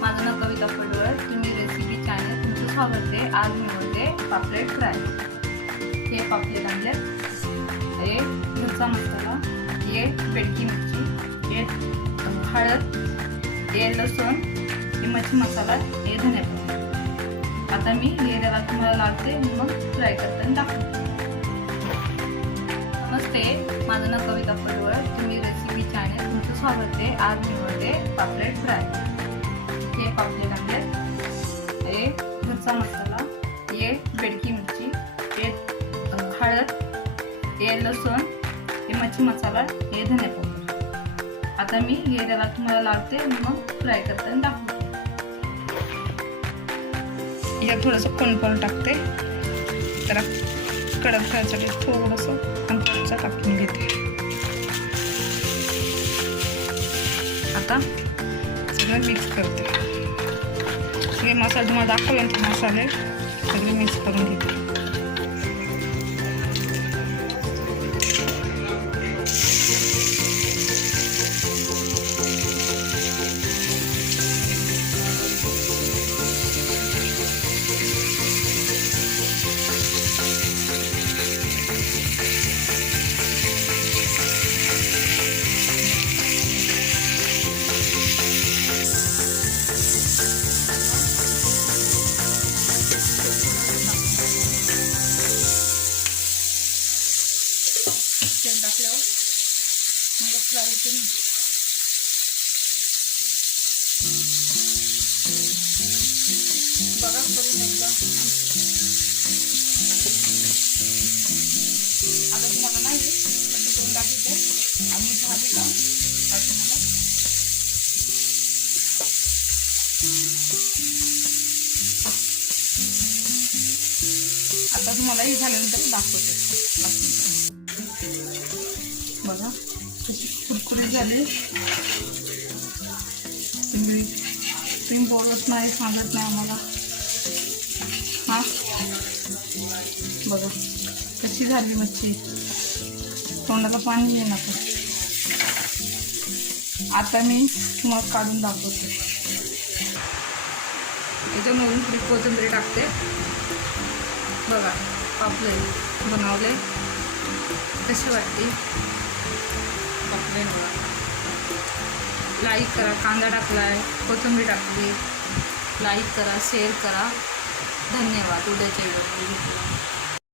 माझं नाव कविता पडवळ. तुम्ही रेसिपी चॅनल तुमचं स्वागत आहे. आज मी बनवते पापलेट फ्राय. हे पापलेट आणले, हे घरचा मसाला, हे बेडकी मिरची, हे हळद, हे लसूण, हे मच्छी मसाला, हे धने पावडर. आता मी हे त्याला तुम्हाला लावते, मग फ्राय करताना दाखवते. नमस्ते, माझं नाव कविता पडवळ. तुम्ही रेसिपी चॅनल तुमचं स्वागत आहे. आज मी बनवते पापलेट फ्राय. हे पापलेट आणले, हे घरचा मसाला, हे बेडकी मिरची, हे हळद, हे लसूण, हे मच्छी मसाला, हे धने पावडर. आता मी हे त्याला तुम्हाला लावते, मग फ्राय करताना दाखवते. यात थोडंसं कॉर्नफ्लोअर टाकते, जरा कडक करायसाठी थोडंसं कॉर्नफ्लोअर टाकून घेते. आता सगळं मिक्स करते. सगळे मसाले तुम्हाला दाखवले, मसाले सगळे मिक्स करून घेते. तेल टाकल्यावर मग फ्राय करून बघा करून एकदा. आता तुम्हाला माहिती करून टाकते आणि झाले का तुम्हाला आता तुम्हाला हे झाल्यानंतर दाखवते. बघा कशी कुरकुरीत झाले. तुम्ही बोलत नाही, सांगत नाही आम्हाला. हां बघा कशी झाली मच्छी, तोंडाला पाणी येईल. आता मी तुम्हाला काढून दाखवते. याच्यामधून थोडी कोथिंबीर टाकते. बघा पापलेट बनवले, कशी वाटते पापलेट. बघा लाईक करा. कांदा टाकलाय, कोथिंबीर टाकली. लाईक करा, शेअर करा. धन्यवाद. उद्याच्या व्हिडिओ